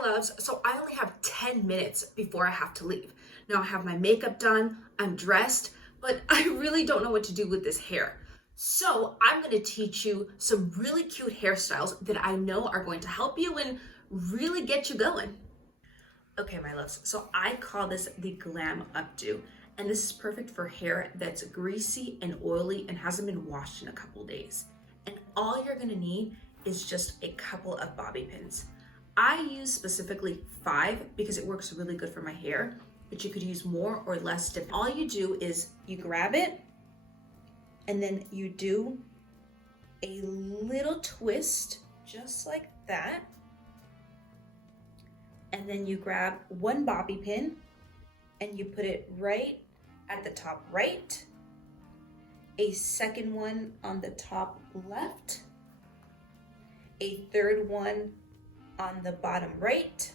loves, so I only have 10 minutes before I have to leave. Now I have my makeup done, I'm dressed, but I really don't know what to do with this hair. So I'm gonna teach you some really cute hairstyles that I know are going to help you and really get you going. Okay, my loves, so I call this the Glam Updo, and this is perfect for hair that's greasy and oily and hasn't been washed in a couple days. And all you're gonna need is just a couple of bobby pins. I use specifically 5 because it works really good for my hair, but you could use more or less. All you do is you grab it and then you do a little twist just like that. And then you grab one bobby pin and you put it right at the top right, a second one on the top left, a third one on the bottom right,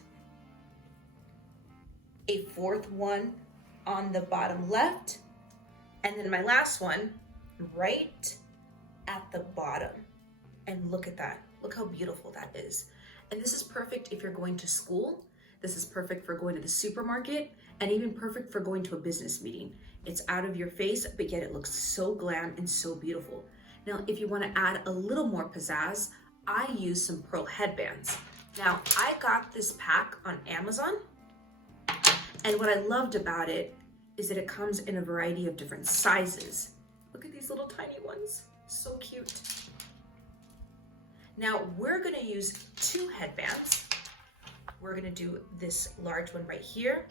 a fourth one on the bottom left, and then my last one right at the bottom. And look at that. Look how beautiful that is. And this is perfect if you're going to school. This is perfect for going to the supermarket, and even perfect for going to a business meeting. It's out of your face, but yet it looks so glam and so beautiful. Now, if you want to add a little more pizzazz, I use some pearl headbands. Now, I got this pack on Amazon, and what I loved about it is that it comes in a variety of different sizes. Look at these little tiny ones, so cute. Now, we're gonna use 2 headbands. We're gonna do this large one right here,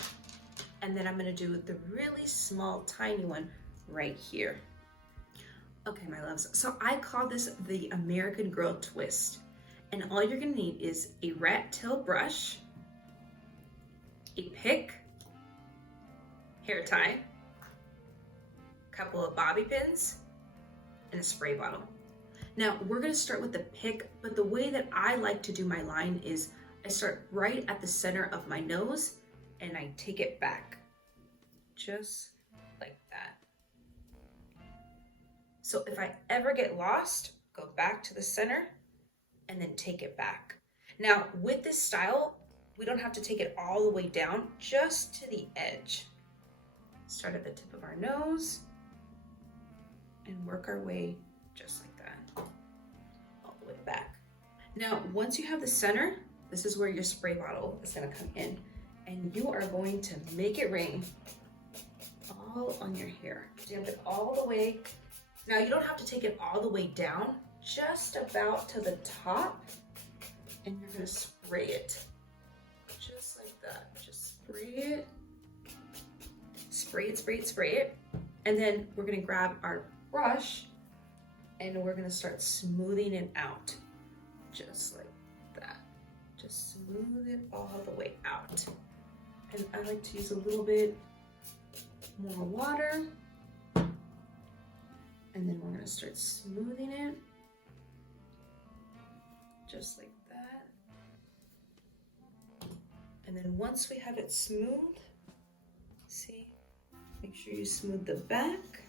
and then I'm gonna do the really small, tiny one right here. Okay, my loves, so I call this the American Girl Twist. And all you're gonna need is a rat tail brush, a pick, hair tie, a couple of bobby pins, and a spray bottle. Now we're gonna start with the pick, but the way that I like to do my line is I start right at the center of my nose and I take it back, just like that. So if I ever get lost, go back to the center and then take it back. Now with this style, we don't have to take it all the way down, just to the edge. Start at the tip of our nose and work our way just like that, all the way back. Now, once you have the center, this is where your spray bottle is gonna come in, and you are going to make it rain all on your hair. Damp it all the way. Now, you don't have to take it all the way down, just about to the top, and you're gonna spray it just like that. Just spray it, spray it, spray it, spray it. And then we're gonna grab our brush and we're gonna start smoothing it out just like that. Just smooth it all the way out. And I like to use a little bit more water, and then we're gonna start smoothing it just like that. And then once we have it smooth, see, make sure you smooth the back.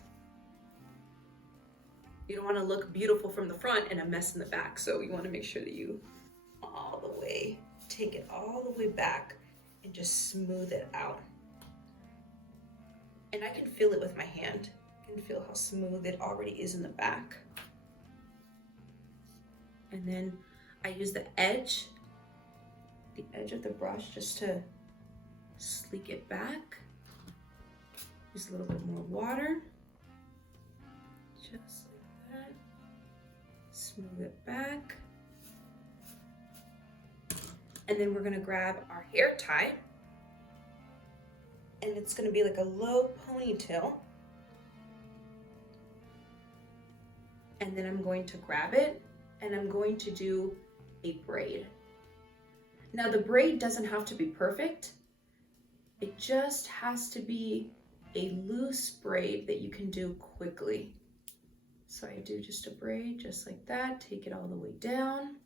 You don't want to look beautiful from the front and a mess in the back, so you want to make sure that you all the way, take it all the way back and just smooth it out. And I can feel it with my hand. I can feel how smooth it already is in the back. And then I use the edge of the brush just to sleek it back. Use a little bit more water, just like that. Smooth it back. And then we're gonna grab our hair tie, and it's gonna be like a low ponytail. And then I'm going to grab it and I'm going to do a braid. Now the braid doesn't have to be perfect. It just has to be a loose braid that you can do quickly. So I do just a braid just like that, take it all the way down.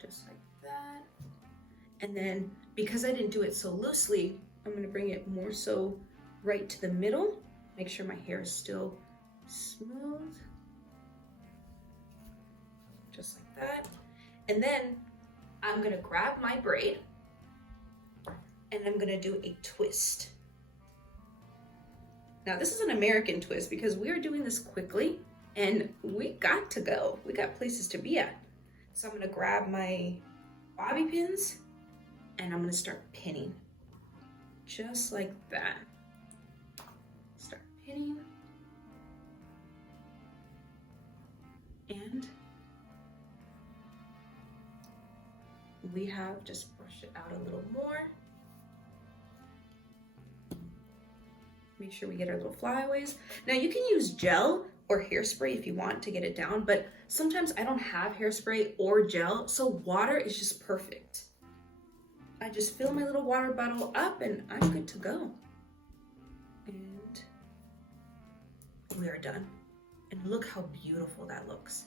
Just like that. And then because I didn't do it so loosely, I'm gonna bring it more so right to the middle. Make sure my hair is still smooth. Just like that. And then I'm gonna grab my braid and I'm gonna do a twist. Now this is an American twist because we are doing this quickly and we got to go. We got places to be at. So I'm gonna grab my bobby pins and I'm gonna start pinning. Just like that. Start pinning. And we have just brush it out a little more. Make sure we get our little flyaways. Now you can use gel or hairspray if you want to get it down, but sometimes I don't have hairspray or gel, so water is just perfect. I just fill my little water bottle up and I'm good to go. And we are done. And look how beautiful that looks.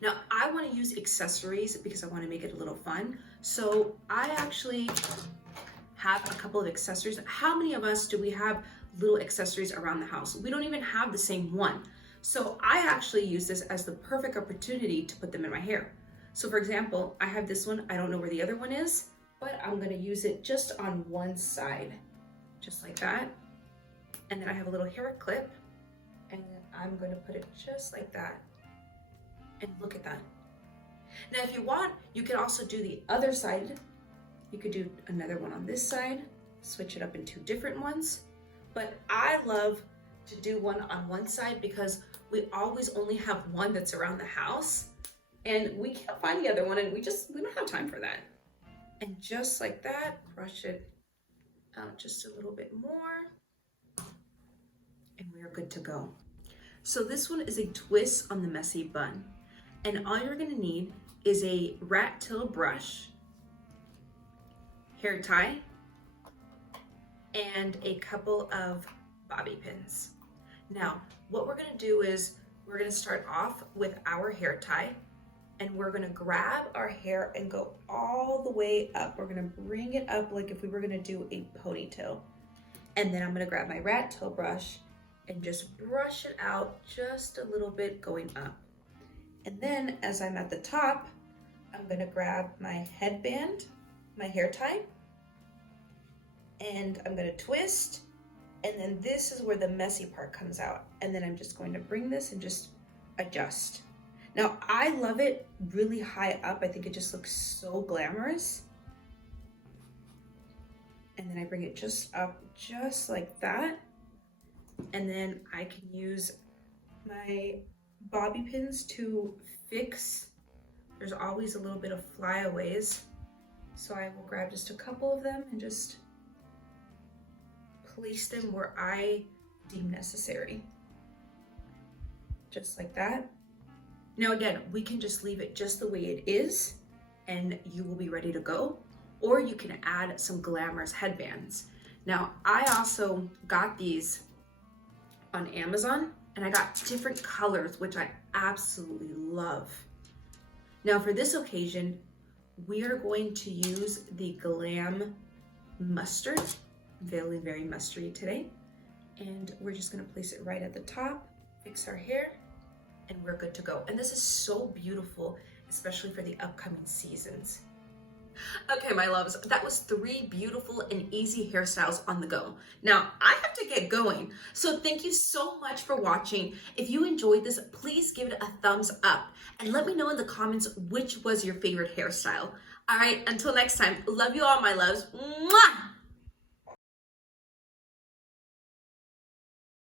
Now I want to use accessories because I want to make it a little fun. So I actually have a couple of accessories. How many of us do we have little accessories around the house? We don't even have the same one. So I actually use this as the perfect opportunity to put them in my hair. So for example, I have this one. I don't know where the other one is, but I'm going to use it just on one side, just like that. And then I have a little hair clip and I'm going to put it just like that. And look at that. Now, if you want, you could also do the other side. You could do another one on this side, switch it up in two different ones. But I love to do one on one side because we always only have one that's around the house and we can't find the other one and we don't have time for that. And just like that, brush it out just a little bit more and we are good to go. So this one is a twist on the Messy Bun. And all you're gonna need is a rat tail brush, hair tie, and a couple of bobby pins. Now, what we're gonna do is we're gonna start off with our hair tie and we're gonna grab our hair and go all the way up. We're gonna bring it up like if we were gonna do a ponytail. And then I'm gonna grab my rat tail brush and just brush it out just a little bit going up. And then as I'm at the top, I'm gonna grab my headband, my hair tie, and I'm gonna twist. And then this is where the messy part comes out. And then I'm just going to bring this and just adjust. Now I love it really high up. I think it just looks so glamorous. And then I bring it just up, just like that. And then I can use my bobby pins to fix. There's always a little bit of flyaways. So I will grab just a couple of them and just place them where I deem necessary. Just like that. Now again, we can just leave it just the way it is and you will be ready to go. Or you can add some glamorous headbands. Now I also got these on Amazon and I got different colors, which I absolutely love. Now for this occasion, we are going to use the Glam Mustard. Very, very mustardy today. And we're just gonna place it right at the top, fix our hair, and we're good to go. And this is so beautiful, especially for the upcoming seasons. Okay, my loves, that was 3 beautiful and easy hairstyles on the go. Now, I have to get going, so thank you so much for watching. If you enjoyed this, please give it a thumbs up and let me know in the comments which was your favorite hairstyle. All right, until next time, love you all, my loves. Mwah!